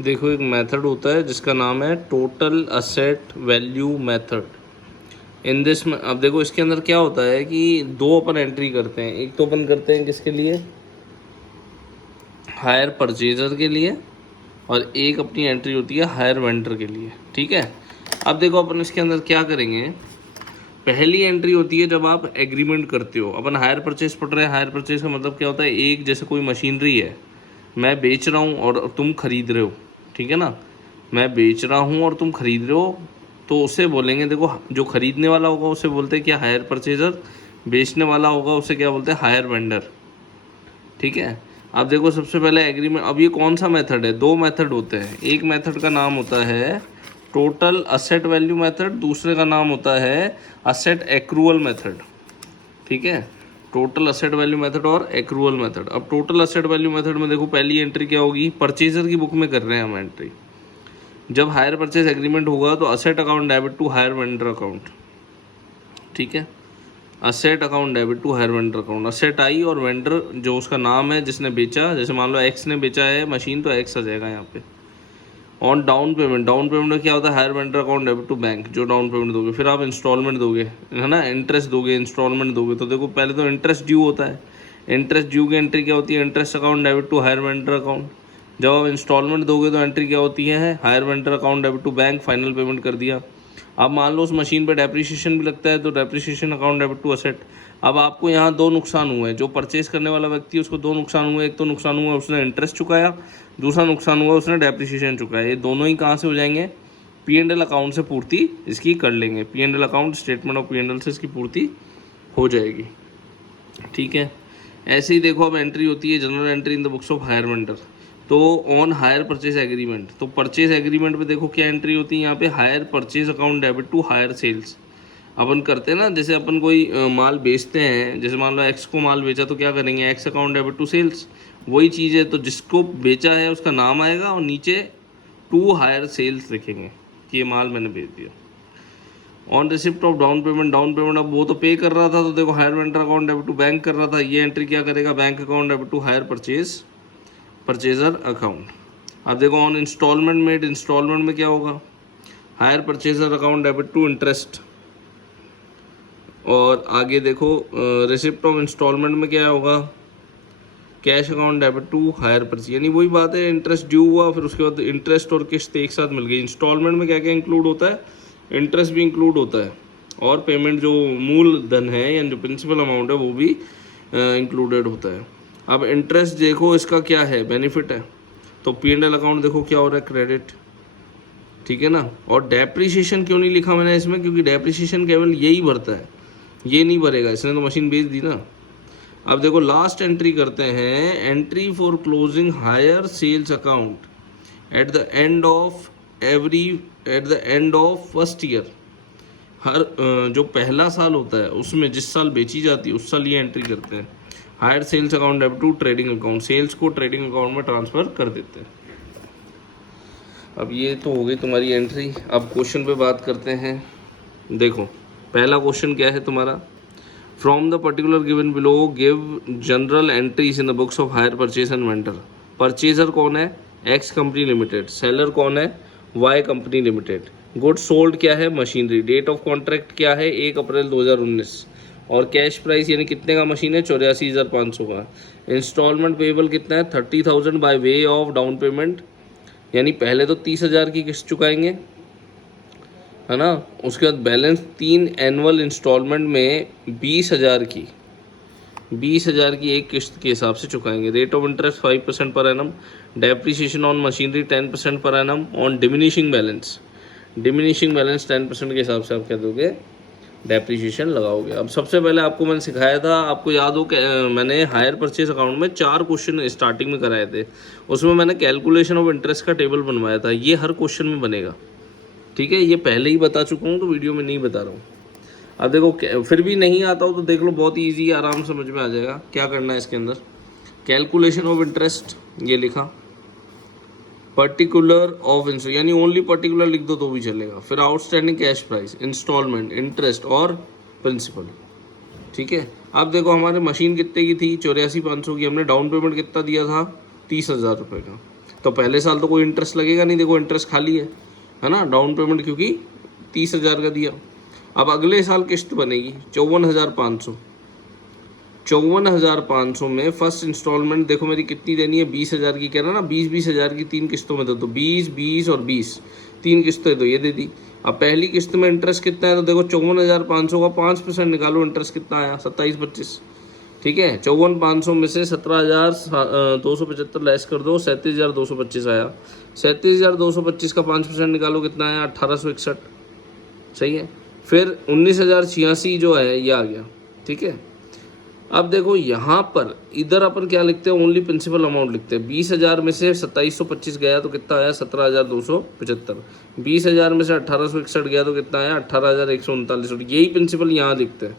देखो एक मेथड होता है जिसका नाम है total asset value method. In this में अब देखो इसके अंदर क्या होता है कि दो अपन एंट्री करते हैं। एक तो अपन करते हैं किसके लिए, हायर परचेजर के लिए, और एक अपनी एंट्री होती है हायर वेंडर के लिए। ठीक है, अब देखो अपन इसके अंदर क्या करेंगे। पहली एंट्री होती है जब आप एग्रीमेंट करते हो। अपन हायर परचेज पढ़ रहे हैं। हायर परचेज का मतलब क्या होता है, एक जैसे कोई मशीनरी है, मैं बेच रहा हूँ और तुम खरीद रहे हो। ठीक है ना, मैं बेच रहा हूँ और तुम खरीद रहे हो, तो उसे बोलेंगे, देखो जो खरीदने वाला होगा उसे बोलते हैं क्या, हायर परचेजर। बेचने वाला होगा उसे क्या बोलते हैं, हायर वेंडर। ठीक है, अब देखो सबसे पहले एग्रीमेंट। अब ये कौन सा मेथड है, दो मेथड होते हैं। एक मेथड का नाम होता है टोटल असेट वैल्यू मेथड, दूसरे का नाम होता है असेट एक्रूअल मेथड। ठीक है, टोटल असेट वैल्यू मेथड और एक्रूअल मेथड। अब टोटल असेट वैल्यू मेथड में देखो पहली एंट्री क्या होगी, परचेजर की बुक में कर रहे हैं हम एंट्री। जब हायर परचेज एग्रीमेंट होगा तो asset account debit to hire vendor account. ठीक है, asset account debit to hire vendor account. Asset आई और वेंडर जो उसका नाम है जिसने बेचा, जैसे मान लो एक्स ने बेचा है मशीन, तो एक्स आ जाएगा यहाँ पे। On down payment, down payment में क्या होता है, hire vendor account debit to bank, जो डाउन पेमेंट दोगे। फिर आप इंस्टॉलमेंट दोगे, है ना, इंटरेस्ट दोगे, इंस्टॉलमेंट दोगे। तो देखो पहले तो इंटरेस्ट ड्यू होता है। इंटरेस्ट ड्यू की एंट्री क्या होती है, interest account debit to hire vendor account. जब आप इंस्टॉलमेंट दोगे तो एंट्री क्या होती है, hire vendor account debit to bank, final payment कर दिया। अब मान लो उस मशीन पर डेप्रिसिएशन भी लगता है तो depreciation account debit to asset. अब आपको यहाँ दो नुकसान हुए हैं, जो परचेज करने वाला व्यक्ति है उसको दो नुकसान हुए। एक तो नुकसान हुआ उसने इंटरेस्ट चुकाया, दूसरा नुकसान हुआ उसने डेप्रिसिएशन चुकाया। ये दोनों ही कहाँ से हो जाएंगे, पी एंड एल अकाउंट से पूर्ति इसकी कर लेंगे। P and L account, statement of P and L से इसकी पूर्ति हो जाएगी। ठीक है, ऐसे ही देखो अब एंट्री होती है general entry in the books of hire vendor. तो ऑन हायर परचेज एग्रीमेंट, तो परचेज एग्रीमेंट पे देखो क्या एंट्री होती है यहाँ पे, hire purchase account debit to hire sales. अपन करते हैं ना, जैसे अपन कोई माल बेचते हैं, जैसे मान लो एक्स को माल बेचा तो क्या करेंगे, X account debit to sales. वही चीज़ है, तो जिसको बेचा है उसका नाम आएगा और नीचे टू हायर सेल्स लिखेंगे कि ये माल मैंने बेच दिया। On receipt of down payment, down payment अब वो तो पे कर रहा था, तो देखो hire vendor account debit to bank कर रहा था, ये एंट्री क्या करेगा, bank account debit to hire purchaser account. अब देखो ऑन इंस्टॉलमेंट मेड, इंस्टॉलमेंट में क्या होगा, hire purchaser account debit to interest. और आगे देखो रिसिप्ट ऑफ इंस्टॉलमेंट में क्या होगा, cash account debit to hire purchase. यानी वही बात है, इंटरेस्ट ड्यू हुआ, फिर उसके बाद इंटरेस्ट और किस्त एक साथ मिल गई। इंस्टॉलमेंट में क्या क्या इंक्लूड होता है, इंटरेस्ट भी इंक्लूड होता है, और पेमेंट जो मूल धन है या जो प्रिंसिपल अमाउंट है वो भी इंक्लूडेड होता है। अब इंटरेस्ट देखो इसका क्या है, बेनिफिट है, तो पी एंड एल अकाउंट देखो क्या हो रहा है, क्रेडिट। ठीक है ना, और डेप्रिसिएशन क्यों नहीं लिखा मैंने इसमें, क्योंकि डेप्रिसिएशन केवल यही भरता है, ये नहीं भरेगा, इसने तो मशीन बेच दी ना। अब देखो लास्ट एंट्री करते हैं, entry for closing hire sales account at the end of at the end of first year. हर जो पहला साल होता है उसमें जिस साल बेची जाती है उस साल ये एंट्री करते हैं। Hire sales account debit to trading account, sales को ट्रेडिंग अकाउंट में ट्रांसफर कर देते हैं। अब ये तो हो गई तुम्हारी एंट्री। अब क्वेश्चन पे बात करते हैं। देखो पहला क्वेश्चन क्या है तुम्हारा, from the particular given below give general entries in the books of hire purchase and vendor. Purchaser कौन है, एक्स कंपनी लिमिटेड। सेलर कौन है, Y company limited. Good sold क्या है, मशीनरी। डेट ऑफ कॉन्ट्रैक्ट क्या है, 1 अप्रैल 2019। और कैश प्राइस यानी कितने का मशीन है, 84,500 का। इंस्टॉलमेंट पेबल कितना है, 30,000 by way of down payment, यानी पहले तो 30,000 की किस्त चुकाएंगे, है ना। उसके बाद बैलेंस 3 एनुअल इंस्टॉलमेंट में 20,000 की एक किस्त के हिसाब से चुकाएंगे। Rate of interest 5% per annum. Depreciation on machinery 10% per annum. On diminishing balance 10% के हिसाब से आप क्या दोगे, डेप्रिसिएशन लगाओगे। अब सबसे पहले आपको मैंने सिखाया था, आपको याद हो कि मैंने हायर परचेज अकाउंट में 4 क्वेश्चन स्टार्टिंग में कराए थे, उसमें मैंने कैलकुलेशन ऑफ इंटरेस्ट का टेबल बनवाया था। ये हर क्वेश्चन में बनेगा, ठीक है। ये पहले ही बता चुका हूँ तो वीडियो में नहीं बता रहा हूँ। अब देखो फिर भी नहीं आता हो तो देख लो, बहुत ईजी, आराम समझ में आ जाएगा। क्या करना है इसके अंदर, कैलकुलेशन ऑफ इंटरेस्ट ये लिखा, पर्टिकुलर ऑफ इंस्टॉल यानी ओनली पर्टिकुलर लिख दो तो भी चलेगा। फिर outstanding cash price, instalment, interest और प्रिंसिपल, ठीक है। अब देखो हमारे मशीन कितने की थी, 84,500 की। हमने डाउन पेमेंट कितना दिया था, 30,000 रुपये का। तो पहले साल तो कोई इंटरेस्ट लगेगा नहीं, देखो इंटरेस्ट खाली है ना, डाउन पेमेंट क्योंकि 30,000 का दिया। अब अगले साल किस्त बनेगी 54,500। 54,500 में फर्स्ट इंस्टॉलमेंट देखो मेरी कितनी देनी है, 20,000 की, कह रहा ना 20,000 की 3 किस्तों में दे दो, 20, 20 और 20, 3 किस्तें तो ये दे दी। अब पहली किस्त में इंटरेस्ट कितना है, तो देखो 54,500 का 5% निकालो, इंटरेस्ट कितना आया 27-25। ठीक है, 54,500 में से 17,275 लेस कर दो, 37,225 आया। 37,225 का 5% निकालो, कितना आया 1861। सही है। फिर 19,086 जो है ये आ गया। ठीक है, अब देखो यहाँ पर इधर अपन क्या लिखते हैं, ओनली प्रिंसिपल अमाउंट लिखते हैं। 20,000 में से 2725 गया तो कितना आया 17,275। 20,000 में से 1861 गया तो कितना आया 18,139। यही प्रिंसिपल यहाँ लिखते हैं।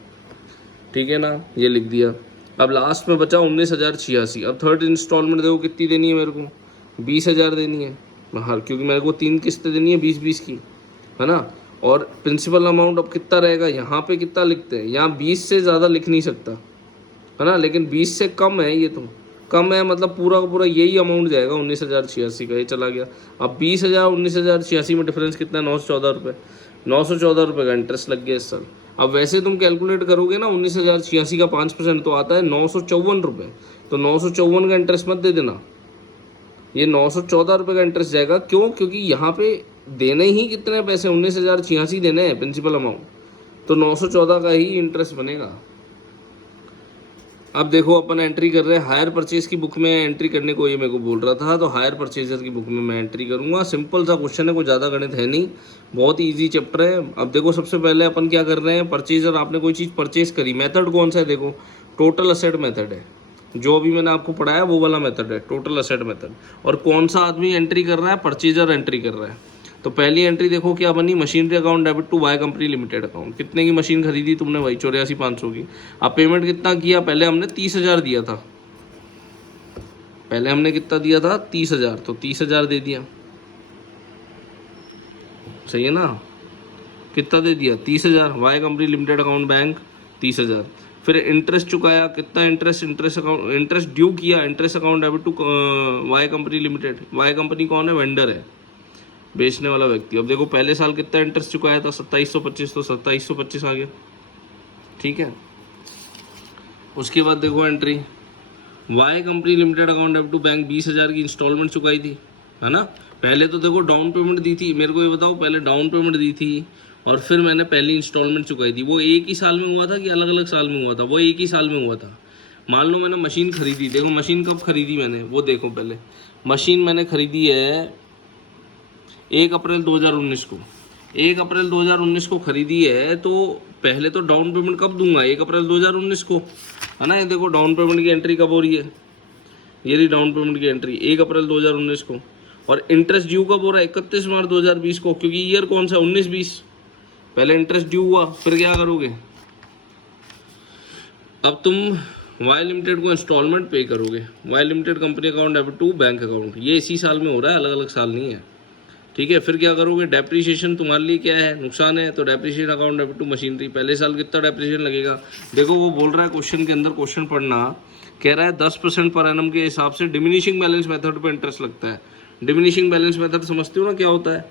ठीक है ना, ये लिख दिया। अब लास्ट में बचा 19,086। अब थर्ड इंस्टॉलमेंट देखो कितनी देनी है मेरे को, 20,000 देनी है हर, क्योंकि मेरे को 3 किस्तें देनी है 20-20 की, है ना। और प्रिंसिपल अमाउंट अब कितना रहेगा, यहाँ पे कितना लिखते हैं, यहाँ 20 से ज़्यादा लिख नहीं सकता, है ना, लेकिन 20 से कम है, ये तो कम है, मतलब पूरा का पूरा यही अमाउंट जाएगा 19,086 का, ये चला गया। अब 20,000 19,086 में डिफरेंस कितना है, 914 रुपये। 914 रुपये का इंटरेस्ट लग गया इस साल। अब वैसे तुम कैलकुलेट करोगे ना, 19,086 का 5% तो आता है 954 रुपये। तो 954 का इंटरेस्ट मत दे देना, ये 914 रुपये का इंटरेस्ट जाएगा। क्यों, क्योंकि यहाँ पे देने ही कितने पैसे, 19,086 देने हैं प्रिंसिपल अमाउंट, तो 914 का ही इंटरेस्ट बनेगा। अब देखो अपन एंट्री कर रहे हैं हायर परचेज की बुक में एंट्री करने को, ये मेरे को बोल रहा था, तो हायर परचेजर की बुक में मैं एंट्री करूंगा। सिंपल सा क्वेश्चन है, कोई ज़्यादा गणित है नहीं, बहुत ही इजी चैप्टर है। अब देखो सबसे पहले अपन क्या कर रहे हैं, परचेजर, आपने कोई चीज़ परचेज करी, मेथड कौन सा है, देखो टोटल असेट मेथड है, जो अभी मैंने आपको पढ़ाया वो वाला मेथड है, टोटल असेट मेथड। और कौन सा आदमी एंट्री कर रहा है, परचेजर एंट्री कर रहा है। तो पहली एंट्री देखो क्या बनी, machinery account debit to Y company limited account. कितने की मशीन खरीदी तुमने भाई, 84,500 की। अब पेमेंट कितना किया, पहले हमने 30,000 दिया था, पहले हमने कितना दिया था 30,000, तो 30,000 दे दिया। सही है ना, कितना दे दिया 30,000, Y company limited account bank 30,000। फिर इंटरेस्ट चुकाया, कितना interest, interest account, interest due किया, interest account debit to Y company limited. Y company कौन है, वेंडर है, बेचने वाला व्यक्ति। अब देखो पहले साल कितना इंटरेस्ट चुकाया था 2725, तो 2725 आ गया। ठीक है, उसके बाद देखो entry Y company limited account debit to bank, 20,000 की इंस्टॉलमेंट चुकाई थी, है ना। पहले तो देखो डाउन पेमेंट दी थी, मेरे को ये बताओ, पहले डाउन पेमेंट दी थी और फिर मैंने पहली इंस्टॉलमेंट चुकाई थी। वो एक ही साल में हुआ था कि अलग अलग साल में हुआ था, वो एक ही साल में हुआ था। मान लो मैंने मशीन खरीदी, देखो मशीन कब खरीदी मैंने, वो देखो पहले मशीन मैंने खरीदी है 1 अप्रैल 2019 को। 1 अप्रैल 2019 को खरीदी है, तो पहले तो डाउन पेमेंट कब दूंगा, 1 अप्रैल 2019 को, है ना। ये देखो डाउन पेमेंट की एंट्री कब हो रही है, ये रही डाउन पेमेंट की एंट्री 1 अप्रैल 2019 को। और इंटरेस्ट ड्यू कब हो रहा है, 31 मार्च 2020 को, क्योंकि ईयर कौन सा 19-20। पहले इंटरेस्ट ड्यू हुआ, फिर क्या करोगे, अब तुम वाई लिमिटेड को इंस्टॉलमेंट पे करोगे, Y limited company account debit to bank account. ये इसी साल में हो रहा है, अलग अलग साल नहीं है। ठीक है, फिर क्या करोगे, डेप्रीशिएशन तुम्हारे लिए क्या है, नुकसान है, तो depreciation account debit to machinery. पहले साल कितना डेप्रीशिएशन लगेगा, देखो वो बोल रहा है क्वेश्चन के अंदर, क्वेश्चन पढ़ना, कह रहा है 10% पर एनम के हिसाब से डिमिनिशिंग बैलेंस मेथड पे इंटरेस्ट लगता है। डिमिनिशिंग बैलेंस मेथड समझते हो ना क्या होता है,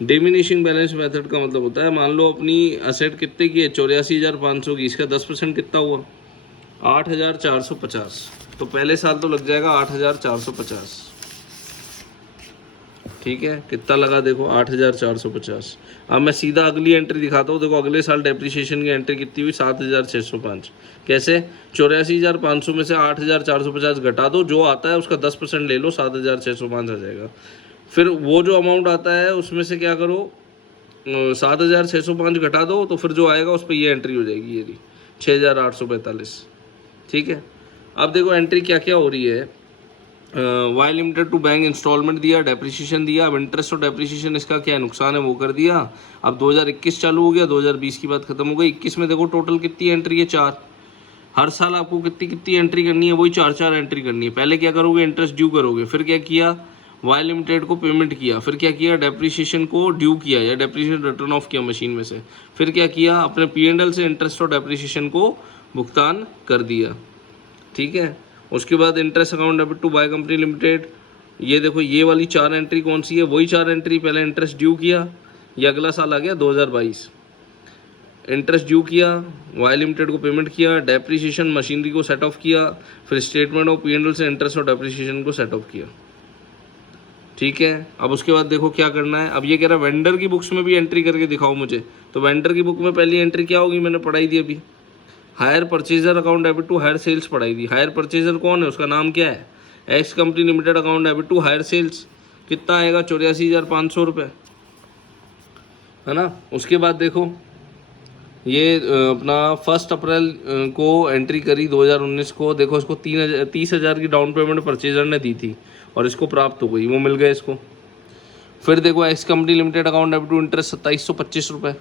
डिमिनिशिंग बैलेंस मेथड का मतलब होता है, मान लो अपनी असेट कितने की है 84,500 की, इसका 10% कितना हुआ 8,450। तो पहले साल तो लग जाएगा 8,450। ठीक है, कितना लगा देखो 8,450। अब मैं सीधा अगली एंट्री दिखाता हूँ, देखो अगले साल डेप्रिसिएशन की एंट्री कितनी हुई 7,605। कैसे, 84,500 में से 8,450 घटा दो, जो आता है उसका 10% ले लो, 7,605 आ जाएगा। फिर वो जो अमाउंट आता है उसमें से क्या करो, 7,605 घटा दो, तो फिर जो आएगा उस पर ये एंट्री हो जाएगी, ये 6,845। ठीक है, अब देखो एंट्री क्या क्या हो रही है, Y limited to bank instalment दिया, डेप्रिसिएशन दिया। अब इंटरेस्ट और डेप्रिसिएशन इसका क्या नुकसान है वो कर दिया। अब 2021 चालू हो गया, 2020 की बात खत्म हो गई। 21 में देखो टोटल कितनी एंट्री है, 4। हर साल आपको कितनी कितनी एंट्री करनी है, वही 4 एंट्री करनी है। पहले क्या करोगे, इंटरेस्ट ड्यू करोगे, फिर क्या किया, वाई लिमिटेड को पेमेंट किया, फिर क्या किया, डेप्रिसिएशन को ड्यू किया या डेप्रिसिएशन रिटर्न ऑफ किया मशीन में से, फिर क्या किया, अपने P&L से इंटरेस्ट और डेप्रिसिएशन को भुगतान कर दिया। ठीक है, उसके बाद interest account debit to Y company limited ये देखो ये वाली 4 एंट्री कौन सी है, वही 4 एंट्री, पहले इंटरेस्ट ड्यू किया, ये अगला साल आ गया 2022, इंटरेस्ट ड्यू किया, वाई लिमिटेड को पेमेंट किया, डेप्रिसिएशन मशीनरी को सेट ऑफ किया, फिर स्टेटमेंट ऑफ P&L से इंटरेस्ट और डेप्रिसिएशन को सेट ऑफ किया। ठीक है, अब उसके बाद देखो क्या करना है। अब ये कह रहा है वेंडर की बुक्स में भी एंट्री करके दिखाओ मुझे, तो वेंडर की बुक में पहली एंट्री क्या होगी, मैंने पढ़ाई दी अभी, hire purchaser account debit to hire sales पढ़ाई दी। हायर परचेजर कौन है, उसका नाम क्या है, X company limited account debit to hire sales, कितना आएगा 84,500 रुपये, है ना। उसके बाद देखो ये अपना 1 अप्रैल को एंट्री करी 2019 को, देखो इसको 30,000 की डाउन पेमेंट परचेजर ने दी थी और इसको प्राप्त हो गई, वो मिल गए इसको। फिर देखो X company limited account debit to interest 2725 रुपये,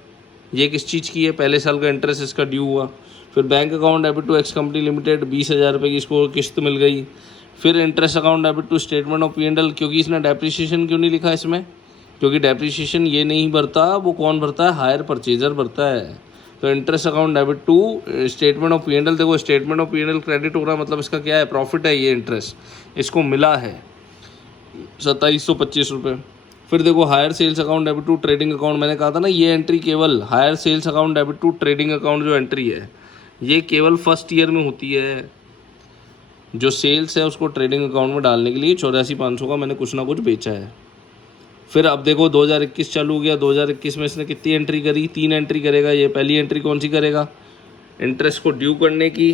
ये किस चीज़ की है, पहले साल का इंटरेस्ट इसका ड्यू हुआ। फिर bank account debit to X company limited 20,000 रुपये की इसको किस्त मिल गई। फिर interest account debit to statement of P&L, क्योंकि इसने डेप्रिसिएशन क्यों नहीं लिखा इसमें, क्योंकि डेप्रिसिएशन ये नहीं भरता, वो कौन भरता है, हायर परचेजर भरता है। तो interest account debit to statement of P&L, देखो स्टेटमेंट ऑफ P&L क्रेडिट हो रहा है, मतलब इसका क्या है, प्रॉफिट है, ये इंटरेस्ट इसको मिला है 2725 रुपये। फिर देखो hire sales account debit to trading account, मैंने कहा था ना ये एंट्री केवल hire sales account debit to trading account जो एंट्री है ये केवल फर्स्ट ईयर में होती है। जो सेल्स है उसको ट्रेडिंग अकाउंट में डालने के लिए 84,500 का मैंने कुछ ना कुछ बेचा है। फिर अब देखो 2021 चालू हो गया, 2021 में इसने कितनी एंट्री करी, 3 एंट्री करेगा। ये पहली एंट्री कौन सी करेगा, इंटरेस्ट को ड्यू करने की,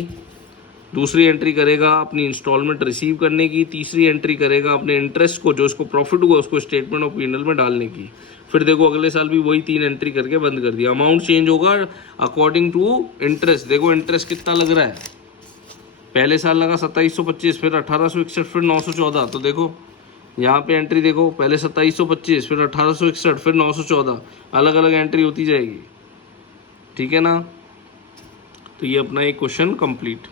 दूसरी एंट्री करेगा अपनी इंस्टॉलमेंट रिसीव करने की, तीसरी एंट्री करेगा अपने इंटरेस्ट को जो उसको प्रॉफिट हुआ उसको स्टेटमेंट ऑफ P&L में डालने की। फिर देखो अगले साल भी वही 3 एंट्री करके बंद कर दिया। अमाउंट चेंज होगा अकॉर्डिंग टू इंटरेस्ट। देखो इंटरेस्ट कितना लग रहा है, पहले साल लगा 2725, फिर 1861, फिर 914। तो देखो यहाँ पे एंट्री देखो, पहले 2725, फिर 1861, फिर 914, अलग अलग एंट्री होती जाएगी। ठीक है ना, तो ये अपना एक क्वेश्चन कंप्लीट।